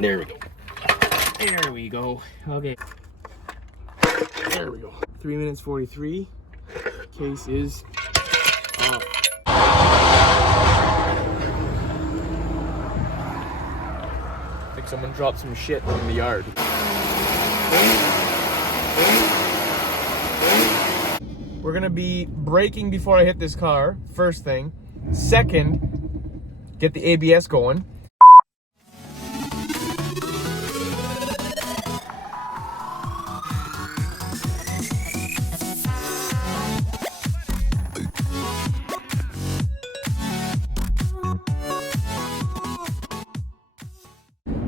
There we go. There we go. Okay. There we go. 3 minutes 43. Case is off. I think someone dropped some shit in the yard. We're gonna be braking before I hit this car, first thing. Second, get the ABS going.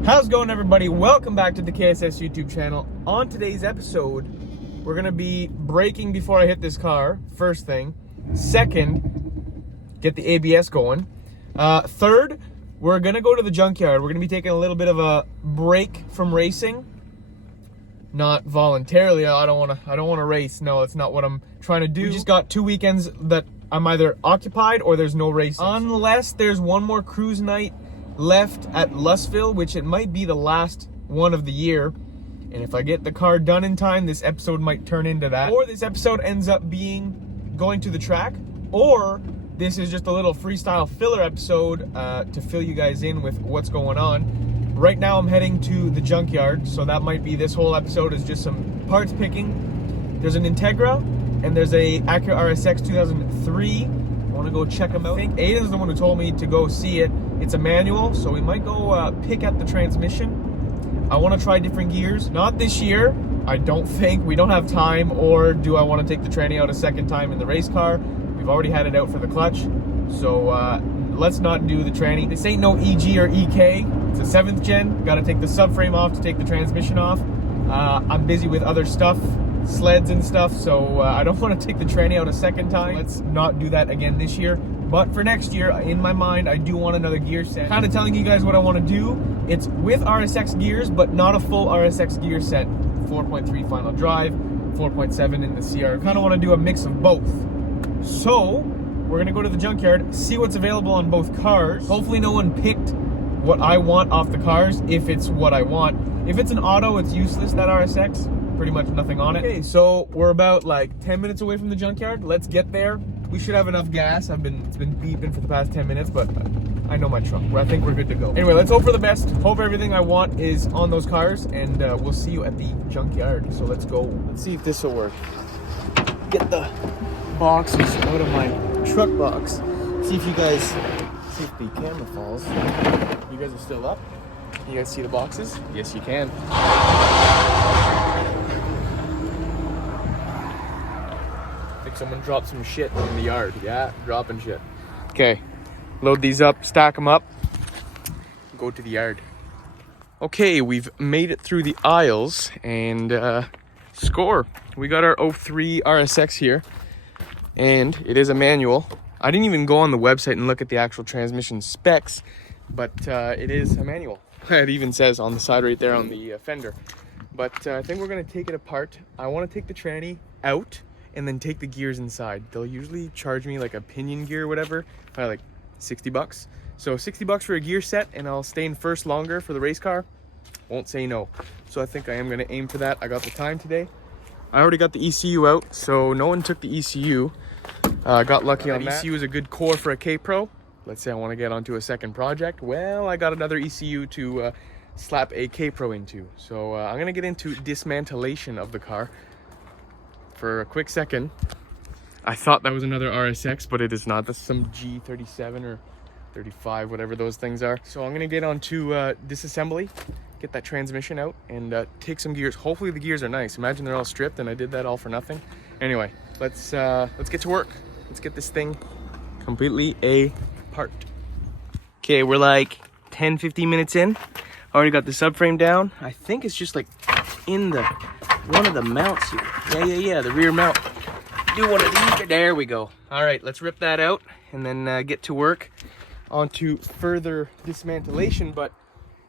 How's it going, everybody? Welcome back to the KSS YouTube channel. On today's episode, we're gonna be braking before I hit this car, first thing. Second, get the ABS going. Third, we're gonna go to the junkyard. We're gonna be taking a little bit of a break from racing. Not voluntarily. I don't wanna race. No, that's not what I'm trying to do. We just got 2 weekends that I'm either occupied or there's no racing. Unless there's one more cruise night left at Lustville, which it might be the last one of the year. And if I get the car done in time, this episode might turn into that. Or this episode ends up being going to the track, or this is just a little freestyle filler episode to fill you guys in with what's going on. Right now I'm heading to the junkyard, so that might be this whole episode is just some parts picking. There's an Integra and there's a Acura RSX 2003. I want to go check them out. I think Aiden's the one who told me to go see it. It's a manual, so we might go pick at the transmission. I want to try different gears. Not this year, I don't think. We don't have time, or do I want to take the tranny out a second time in the race car? We've already had it out for the clutch, so let's not do the tranny. This ain't no EG or EK. It's a 7th gen. Got to take the subframe off to take the transmission off. I'm busy with other stuff, sleds and stuff, so I don't want to take the tranny out a second time. Let's not do that again this year. But for next year, in my mind, I do want another gear set. Kind of telling you guys what I want to do. It's with RSX gears, but not a full RSX gear set. 4.3 final drive, 4.7 in the CR. Kind of want to do a mix of both. So, we're going to go to the junkyard, see what's available on both cars. Hopefully no one picked what I want off the cars, if it's what I want. If it's an auto, it's useless, that RSX. Pretty much nothing on it. Okay, so we're about like 10 minutes away from the junkyard. Let's get there. We should have enough gas. It's been beeping for the past 10 minutes, but I know my truck. I think we're good to go. Anyway, let's hope for the best. Hope everything I want is on those cars, and we'll see you at the junkyard. So let's go. Let's see if this will work. Get the boxes out of my truck box. See if the camera falls. You guys are still up? You guys see the boxes? Yes, you can. Someone dropped some shit in the yard. Yeah, dropping shit. Okay, load these up, stack them up, go to the yard. Okay, we've made it through the aisles and score. We got our 03 RSX here, and it is a manual. I didn't even go on the website and look at the actual transmission specs, but it is a manual. It even says on the side right there on the fender. But I think we're gonna take it apart. I wanna take the tranny out and then take the gears inside. They'll usually charge me like a pinion gear or whatever, probably like 60 bucks. So 60 bucks for a gear set, and I'll stay in first longer for the race car. Won't say no. So I think I am gonna aim for that. I got the time today. I already got the ECU out, so no one took the ECU. Got lucky on that. ECU is a good core for a K-Pro. Let's say I wanna get onto a second project. Well, I got another ECU to slap a K-Pro into. So I'm gonna get into dismantellation of the car. For a quick second, I thought that was another RSX, but it is not. That's some G37 or 35, whatever those things are. So I'm gonna get onto disassembly, get that transmission out, and take some gears. Hopefully the gears are nice. Imagine they're all stripped and I did that all for nothing. Anyway, let's get to work. Let's get this thing completely apart. Okay, we're like 10-15 minutes in. Already got the subframe down. I think it's just like in the one of the mounts here. Yeah, the rear mount. Do one of these. There we go. All right, let's rip that out and then get to work onto further dismantellation. But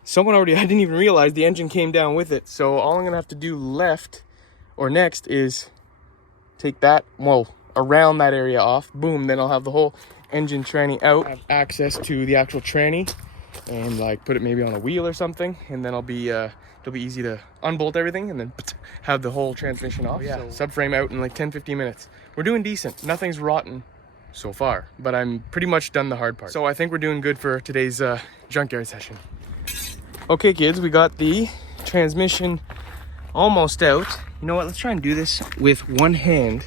someone already, I didn't even realize the engine came down with it. So all I'm gonna have to do next is take that, well, around that area off. Boom, then I'll have the whole engine tranny out. I have access to the actual tranny and like put it maybe on a wheel or something, and then it'll be easy to unbolt everything and then have the whole transmission off. Yeah, so subframe out in like 10-15 minutes. We're doing decent. Nothing's rotten so far, but I'm pretty much done the hard part. So I think we're doing good for today's junkyard session. Okay kids, we got the transmission almost out. You know what, let's try and do this with one hand.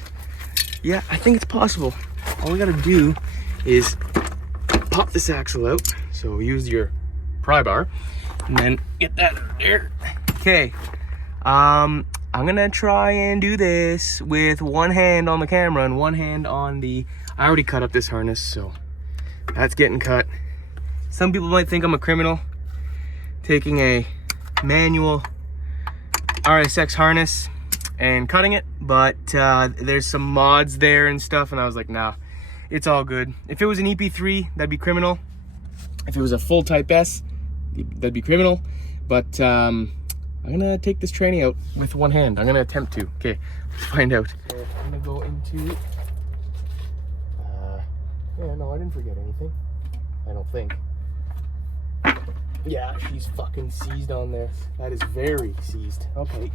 Yeah, I think it's possible. All we gotta do is pop this axle out. So use your pry bar and then get that out there. Okay, I'm gonna try and do this with one hand on the camera and one hand on the, I already cut up this harness, so that's getting cut. Some people might think I'm a criminal taking a manual RSX harness and cutting it, but there's some mods there and stuff, and I was like, nah, it's all good. If it was an EP3, that'd be criminal. If it was a full Type S, that'd be criminal. But I'm gonna take this tranny out with one hand. I'm gonna attempt to. Okay, let's find out. So I'm gonna go into, yeah, no, I didn't forget anything. I don't think. Yeah, she's fucking seized on there. That is very seized. Okay,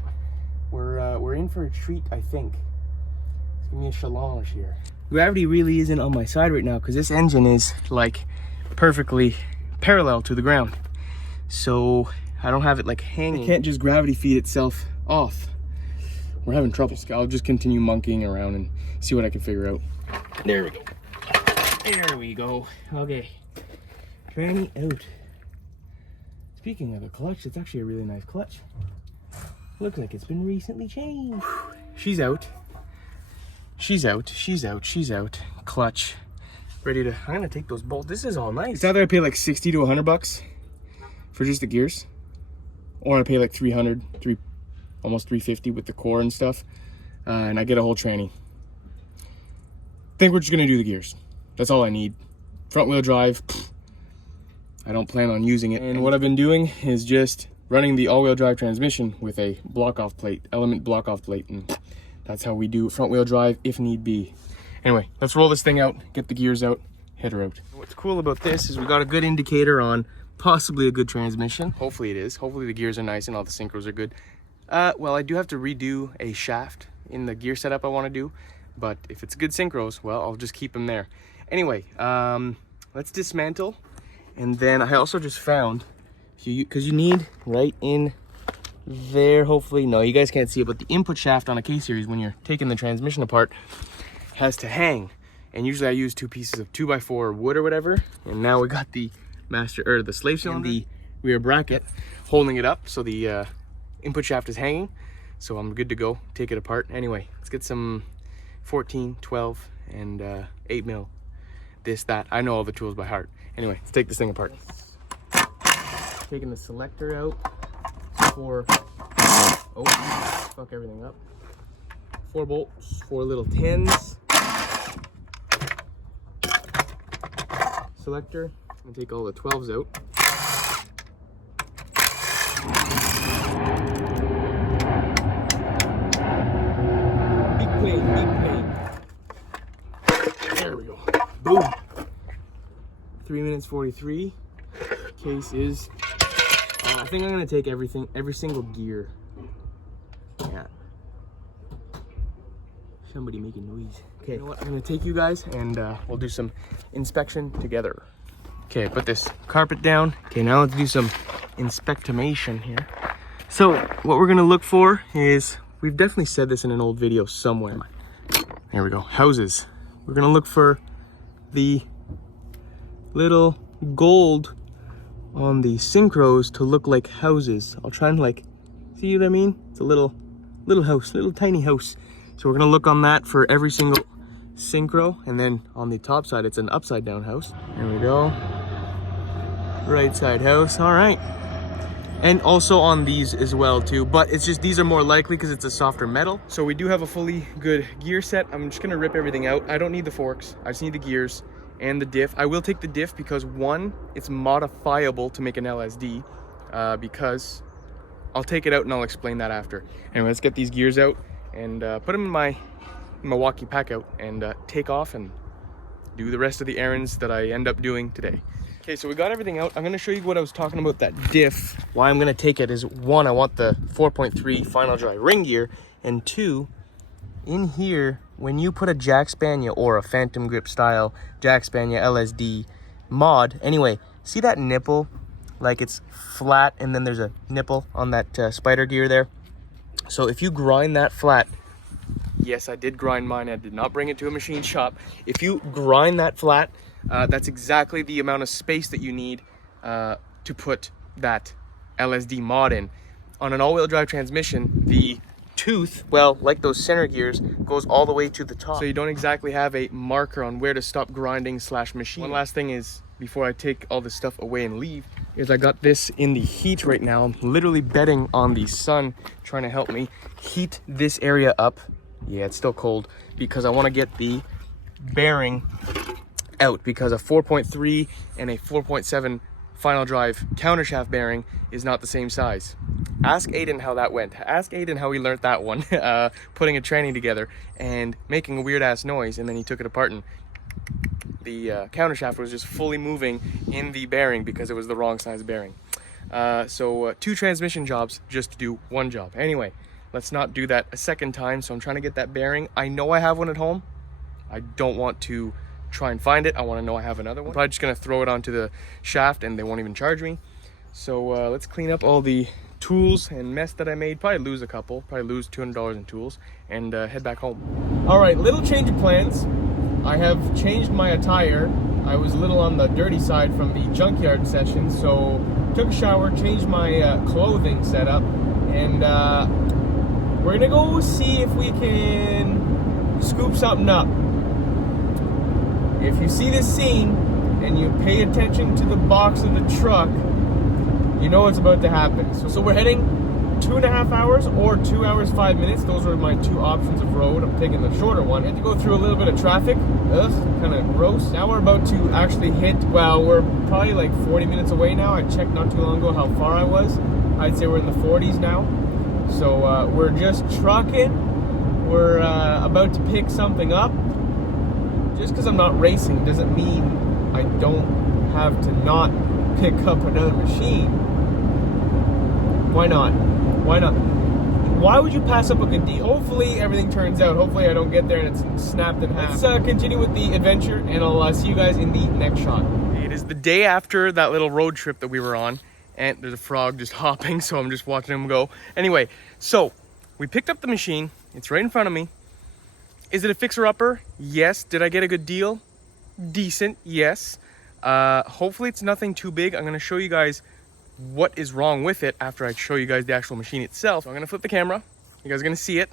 we're in for a treat, I think. It's gonna be a challenge here. Gravity really isn't on my side right now because this engine is like perfectly parallel to the ground. So I don't have it like hanging. It can't just gravity feed itself off. We're having trouble. I'll just continue monkeying around and see what I can figure out. There we go. There we go. Okay. Tranny out. Speaking of a clutch, it's actually a really nice clutch. Looks like it's been recently changed. She's out. She's out. She's out. She's out. Clutch. Ready to, I'm gonna take those bolts. This is all nice. It's either I pay like 60 to 100 bucks for just the gears, or I pay like 300, almost 350 with the core and stuff, and I get a whole tranny. Think we're just gonna do the gears. That's all I need. Front wheel drive, I don't plan on using it. And what I've been doing is just running the all-wheel drive transmission with a block-off plate, element block-off plate, and that's how we do front wheel drive if need be. Anyway, let's roll this thing out, get the gears out, head her out. What's cool about this is we got a good indicator on possibly a good transmission. Hopefully it is. Hopefully the gears are nice and all the synchros are good. Well, I do have to redo a shaft in the gear setup I want to do, but if it's good synchros, well, I'll just keep them there. Anyway, let's dismantle, and then I also just found, because you need right in there, hopefully, no, you guys can't see it, but the input shaft on a K-Series when you're taking the transmission apart has to hang, and usually I use 2 pieces of 2x4 wood or whatever, and now we got the master, or the slave cylinder, the rear bracket holding it up, so the input shaft is hanging, so I'm good to go. Take it apart. Anyway, let's get some 14, 12, and 8 mil, this, that. I know all the tools by heart. Anyway, let's take this thing apart. Taking the selector out for, oh, fuck everything up. 4 bolts, 4 little 10s. Selector, and take all the 12s out. Big plane, big plane. There we go. Boom. 3 minutes 43. Case is, I think I'm gonna take everything, every single gear. Yeah. Somebody making noise. Okay, you know what? I'm gonna take you guys and we'll do some inspection together. Okay, put this carpet down. Okay, now let's do some inspectimation here. So what we're gonna look for is, we've definitely said this in an old video somewhere. There we go, houses. We're gonna look for the little gold on the synchros to look like houses. I'll try and like, see what I mean? It's a little house, little tiny house. So we're gonna look on that for every single synchro, and then on the top side it's an upside down house. There we go. Right side house, all right. And also on these as well too, but it's just, these are more likely because it's a softer metal. So we do have a fully good gear set. I'm just gonna rip everything out. I don't need the forks, I just need the gears and the diff. I will take the diff because one, it's modifiable to make an LSD, because I'll take it out and I'll explain that after. Anyway, let's get these gears out and put them in my Milwaukee pack out and take off and do the rest of the errands that I end up doing today. Okay, so we got everything out. I'm gonna show you what I was talking about, that diff. Why I'm gonna take it is, one, I want the 4.3 final drive ring gear, and two, in here, when you put a Jack Spania or a Phantom Grip style Jack Spania LSD mod, anyway, see that nipple? Like it's flat and then there's a nipple on that spider gear there. So if you grind that flat, yes, I did grind mine. I did not bring it to a machine shop. If you grind that flat, that's exactly the amount of space that you need to put that LSD mod in. On an all-wheel drive transmission, the tooth, well, like those center gears, goes all the way to the top. So you don't exactly have a marker on where to stop grinding / machine. One last thing is, before I take all this stuff away and leave, is I got this in the heat right now. I'm literally betting on the sun trying to help me heat this area up. Yeah, it's still cold because I want to get the bearing out, because a 4.3 and a 4.7 final drive countershaft bearing is not the same size. Ask Aiden how that went. Ask Aiden how he learned that one, putting a tranny together and making a weird ass noise, and then he took it apart and the countershaft was just fully moving in the bearing because it was the wrong size bearing. So 2 transmission jobs just to do 1 job. Anyway, let's not do that a second time. So I'm trying to get that bearing. I know I have one at home. I don't want to try and find it. I want to know I have another one. I'm probably just going to throw it onto the shaft and they won't even charge me. So let's clean up all the tools and mess that I made. Probably lose a couple, probably lose $200 in tools, and head back home. All right, little change of plans. I have changed my attire. I was a little on the dirty side from the Junkyard session, so took a shower, changed my clothing setup, and we're gonna go see if we can scoop something up. If you see this scene and you pay attention to the box of the truck, you know what's about to happen. So we're heading 2.5 hours or 2 hours 5 minutes. Those are my 2 options of road. I'm taking the shorter one. I had to go through a little bit of traffic. Ugh, kind of gross. Now we're about to actually hit, well, we're probably like 40 minutes away now. I checked not too long ago how far I was. I'd say we're in the 40s now. So we're just trucking. We're about to pick something up. Just because I'm not racing doesn't mean I don't have to not pick up another machine. Why not? Why not? Why would you pass up a good deal? Hopefully everything turns out. Hopefully I don't get there and it's snapped in half. Let's continue with the adventure, and I'll see you guys in the next shot. It is the day after that little road trip that we were on, and there's a frog just hopping, so I'm just watching him go. Anyway, so we picked up the machine. It's right in front of me. Is it a fixer-upper? Yes. Did I get a good deal? Decent, yes. Hopefully it's nothing too big. I'm going to show you guys what is wrong with it after I show you guys the actual machine itself. So I'm going to flip the camera. You guys are going to see it.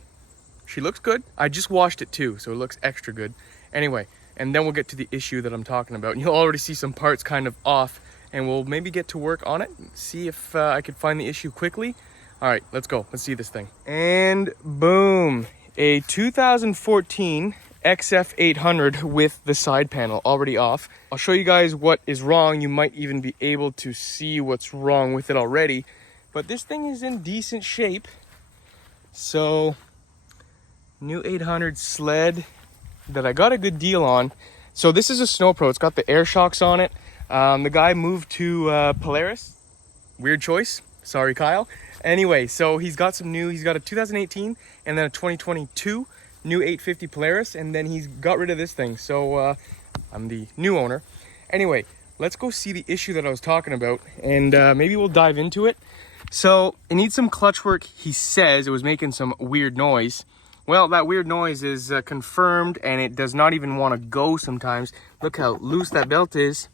She looks good. I just washed it too, so it looks extra good. Anyway, and then we'll get to the issue that I'm talking about. And you'll already see some parts kind of off, and we'll maybe get to work on it, see if I can find the issue quickly. All right, let's go. Let's see this thing. And boom. A 2014 XF800 with the side panel already off. I'll show you guys what is wrong. You might even be able to see what's wrong with it already. But this thing is in decent shape. So, new 800 sled that I got a good deal on. So this is a Snow Pro. It's got the air shocks on it. The guy moved to Polaris. Weird choice. Sorry, Kyle. Anyway, so he's got some new, he's got a 2018 and then a 2022 new 850 Polaris, and then he's got rid of this thing. So I'm the new owner. Anyway, let's go see the issue that I was talking about, and maybe we'll dive into it. So it needs some clutch work. He says it was making some weird noise. Well, that weird noise is confirmed, and it does not even want to go sometimes. Look how loose that belt is.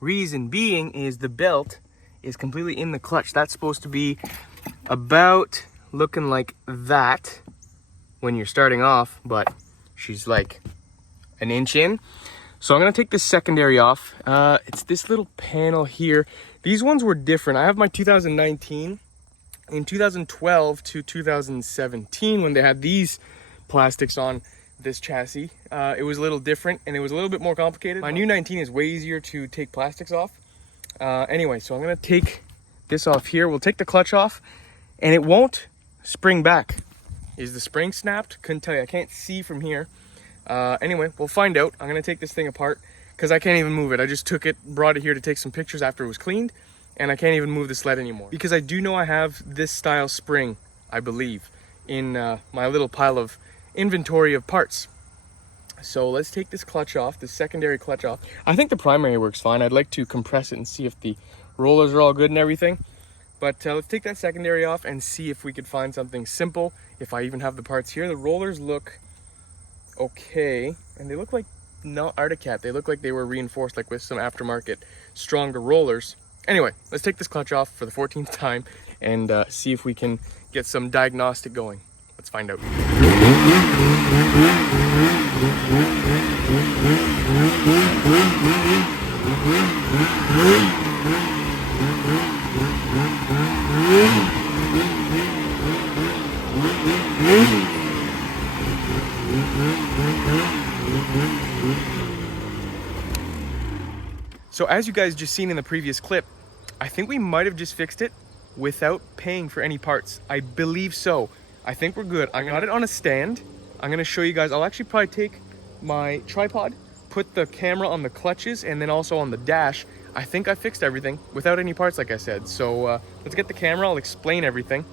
Reason being is the belt is completely in the clutch. That's supposed to be about looking like that when you're starting off, but she's like an inch in. So I'm gonna take this secondary off. It's this little panel here. These ones were different. I have my 2019. In 2012 to 2017, when they had these plastics on this chassis, it was a little different and it was a little bit more complicated. My new 19 is way easier to take plastics off. Anyway, so I'm gonna take this off here. We'll take the clutch off, and it won't spring back. Is the spring snapped? Couldn't tell you. I can't see from here. Anyway, we'll find out. I'm gonna take this thing apart, because I can't even move it. I just took it, brought it here to take some pictures after it was cleaned, and I can't even move the sled anymore. Because I do know I have this style spring, I believe, in my little pile of inventory of parts. So let's take this clutch off, the secondary clutch off. I think the primary works fine. I'd like to compress it and see if the rollers are all good and everything. But let's take that secondary off and see if we could find something simple, if I even have the parts here. The rollers look okay, and they look like not Arctic Cat. They look like they were reinforced, like with some aftermarket stronger rollers. Anyway, let's take this clutch off for the 14th time and see if we can get some diagnostic going. Let's find out. So as you guys just seen in the previous clip, I think we might have just fixed it without paying for any parts. I believe so. I think we're good. I got it on a stand. I'm gonna show you guys. I'll actually probably take my tripod, put the camera on the clutches, and then also on the dash. I think I fixed everything without any parts, like I said. So let's get the camera. I'll explain everything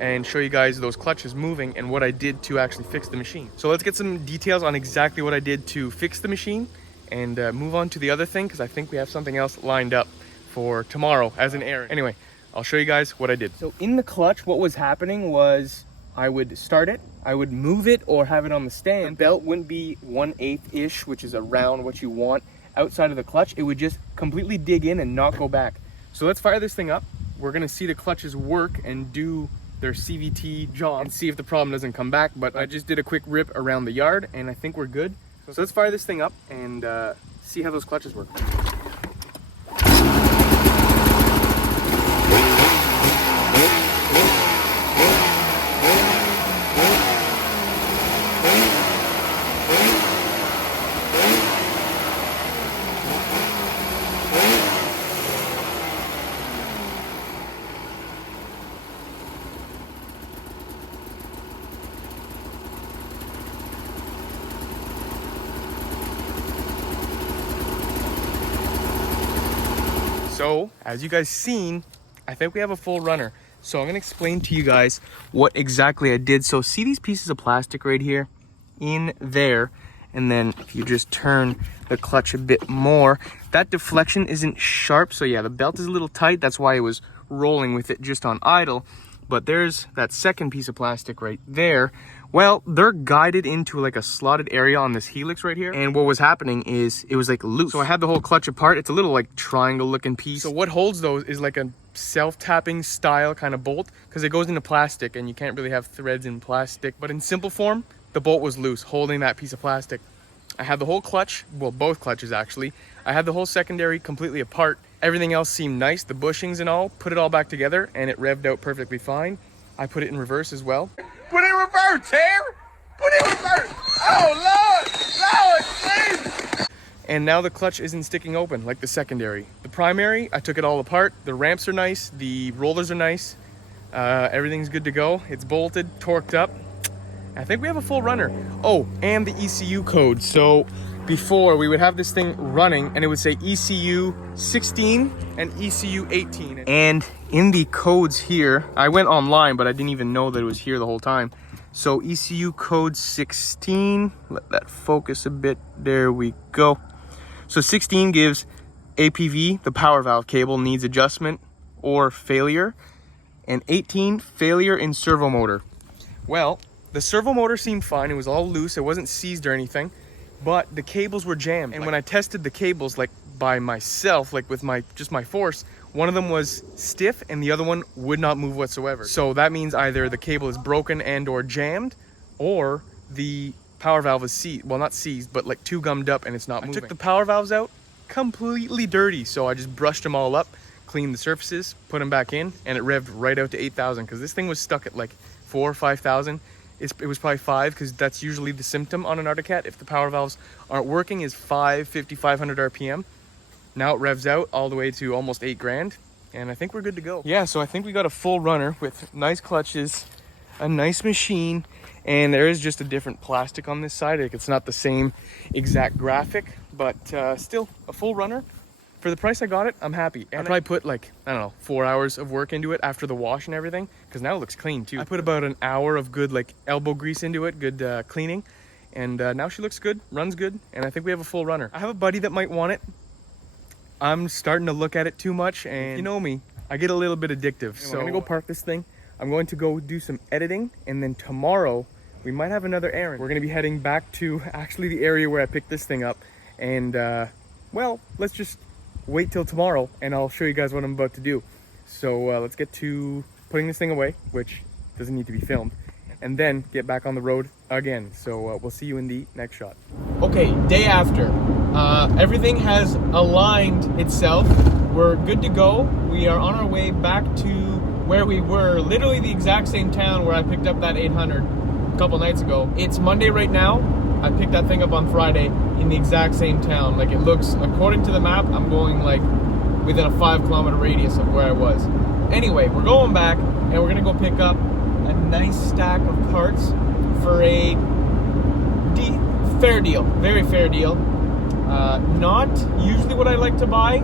and show you guys those clutches moving and what I did to actually fix the machine. So let's get some details on exactly what I did to fix the machine and move on to the other thing, because I think we have something else lined up for tomorrow as an errand. Anyway, I'll show you guys what I did. So in the clutch, what was happening was I would start it, I would move it or have it on the stand. The belt wouldn't be 1/8-ish, which is around what you want outside of the clutch. It would just completely dig in and not go back. So let's fire this thing up. We're gonna see the clutches work and do their CVT job and see if the problem doesn't come back. But I just did a quick rip around the yard and I think we're good. So let's fire this thing up and see how those clutches work. So, as you guys seen, I think we have a full runner. So I'm gonna explain to you guys what exactly I did. So see these pieces of plastic right here in there, and then if you just turn the clutch a bit more, that deflection isn't sharp. So yeah, the belt is a little tight. That's why it was rolling with it just on idle. But there's that second piece of plastic right there. Well, they're guided into like a slotted area on this helix right here. And what was happening is it was like loose. So I had the whole clutch apart. It's a little like triangle looking piece. So what holds those is like a self-tapping style kind of bolt, because it goes into plastic and you can't really have threads in plastic. But in simple form, the bolt was loose, holding that piece of plastic. I had the whole clutch, well, both clutches actually. I had the whole secondary completely apart. Everything else seemed nice, the bushings and all. Put it all back together and it revved out perfectly fine. I put it in reverse as well. Put it in reverse, here! Put it in reverse! Oh, Lord! Please! And now the clutch isn't sticking open like the secondary. The primary, I took it all apart. The ramps are nice, the rollers are nice. Everything's good to go. It's bolted, torqued up. I think we have a full runner. Oh, and the ECU code. So before we would have this thing running and it would say ECU 16 and ECU 18. And in the codes here, I went online, but I didn't even know that it was here the whole time. So ECU code 16, let that focus a bit. There we go. So 16 gives APV, the power valve cable needs adjustment or failure. And 18, failure in servo motor. Well, the servo motor seemed fine. It was all loose. It wasn't seized or anything, but the cables were jammed. And when I tested the cables, like by myself, like with my force, one of them was stiff and the other one would not move whatsoever. So that means either the cable is broken and or jammed, or the power valve is seized. Well, not seized, but like too gummed up and it's not moving. I took the power valves out, completely dirty. So I just brushed them all up, cleaned the surfaces, put them back in, and it revved right out to 8,000, because this thing was stuck at like 4,000 or 5,000. It was probably 5, because that's usually the symptom on an Arctic Cat. If the power valves aren't working, is 550, 500 RPM. Now it revs out all the way to almost 8 grand, and I think we're good to go. Yeah, so I think we got a full runner with nice clutches, a nice machine, and there is just a different plastic on this side. Like, it's not the same exact graphic, but still a full runner. For the price I got it, I'm happy. And I probably put like, I don't know, 4 hours of work into it after the wash and everything, because now it looks clean too. I put about an hour of good like elbow grease into it, good cleaning, and now she looks good, runs good, and I think we have a full runner. I have a buddy that might want it. I'm starting to look at it too much, and you know me, I get a little bit addictive. So I'm gonna go park this thing. I'm going to go do some editing, and then tomorrow we might have another errand. We're gonna be heading back to actually the area where I picked this thing up, and well, let's just wait till tomorrow and I'll show you guys what I'm about to do. So let's get to putting this thing away, which doesn't need to be filmed, and then get back on the road again. So we'll see you in the next shot. Okay, day after. Everything has aligned itself. We're good to go. We are on our way back to where we were, literally the exact same town where I picked up that 800 a couple nights ago. It's Monday right now. I picked that thing up on Friday in the exact same town. Like, it looks, according to the map, I'm going like within a 5-kilometer radius of where I was. Anyway, we're going back and we're gonna go pick up a nice stack of parts for a fair deal, very fair deal. Not usually what I like to buy,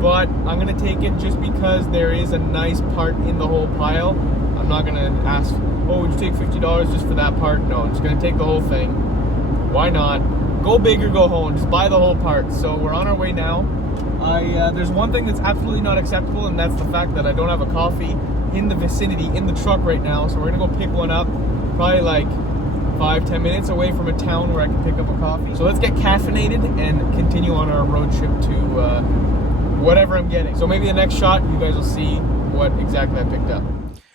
but I'm gonna take it just because there is a nice part in the whole pile. I'm not gonna ask, oh, would you take $50 just for that part? No, I'm just gonna take the whole thing. Why not? Go big or go home. Just buy the whole part. So we're on our way now. There's one thing that's absolutely not acceptable, and that's the fact that I don't have a coffee in the vicinity, in the truck right now. So we're gonna go pick one up, probably like 5-10 minutes away from a town where I can pick up a coffee. So let's get caffeinated and continue on our road trip to whatever I'm getting. So maybe the next shot, you guys will see what exactly I picked up.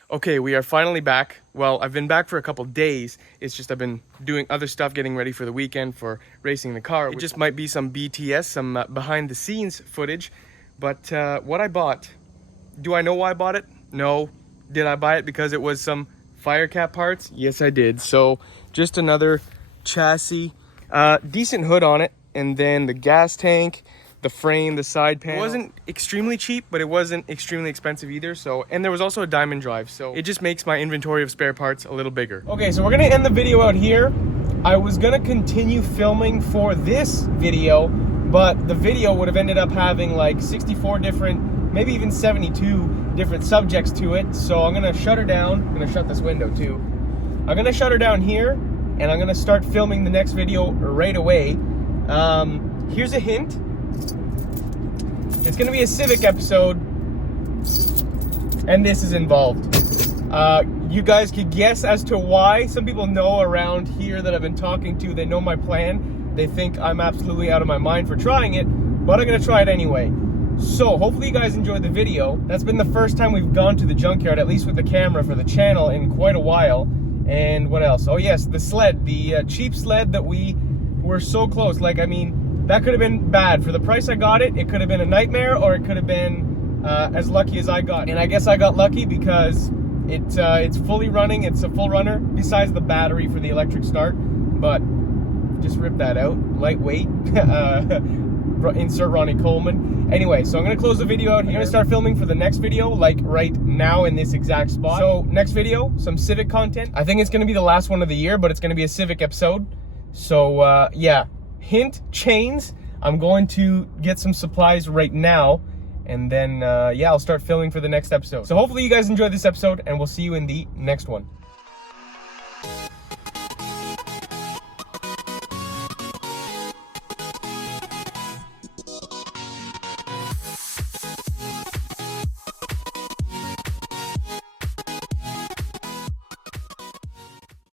Okay, we are finally back. Well, I've been back for a couple days. It's just I've been doing other stuff, getting ready for the weekend, for racing the car. It just might be some BTS, some behind the scenes footage. But what I bought, do I know why I bought it? No. Did I buy it because it was some fire cap parts? Yes, I did. So just another chassis, decent hood on it, and then the gas tank, the frame, the side panel. It wasn't extremely cheap, but it wasn't extremely expensive either. So, and there was also a diamond drive. So it just makes my inventory of spare parts a little bigger. Okay, so we're gonna end the video out here. I was gonna continue filming for this video, but the video would have ended up having like 64 different, maybe even 72 different subjects to it. So I'm gonna shut her down. I'm gonna shut this window too. I'm gonna shut her down here, and I'm gonna start filming the next video right away. Here's a hint. It's gonna be a Civic episode, and this is involved. You guys could guess as to why. Some people know around here that I've been talking to, they know my plan. They think I'm absolutely out of my mind for trying it, but I'm gonna try it anyway. So hopefully you guys enjoyed the video. That's been the first time we've gone to the junkyard, at least with the camera for the channel, in quite a while. And what else? Oh yes, the sled, the cheap sled that we were so close. Like, I mean, that could have been bad. For the price I got it, it could have been a nightmare, or it could have been as lucky as I got. And I guess I got lucky because it's fully running. It's a full runner, besides the battery for the electric start. But just rip that out. Lightweight. Insert Ronnie Coleman. Anyway, so I'm going to close the video out here. I'm going to start filming for the next video, like right now in this exact spot. So next video, some Civic content. I think it's going to be the last one of the year, but it's going to be a Civic episode. So yeah. Hint, chains. I'm going to get some supplies right now, and then yeah, I'll start filming for the next episode. So hopefully you guys enjoyed this episode, and we'll see you in the next one.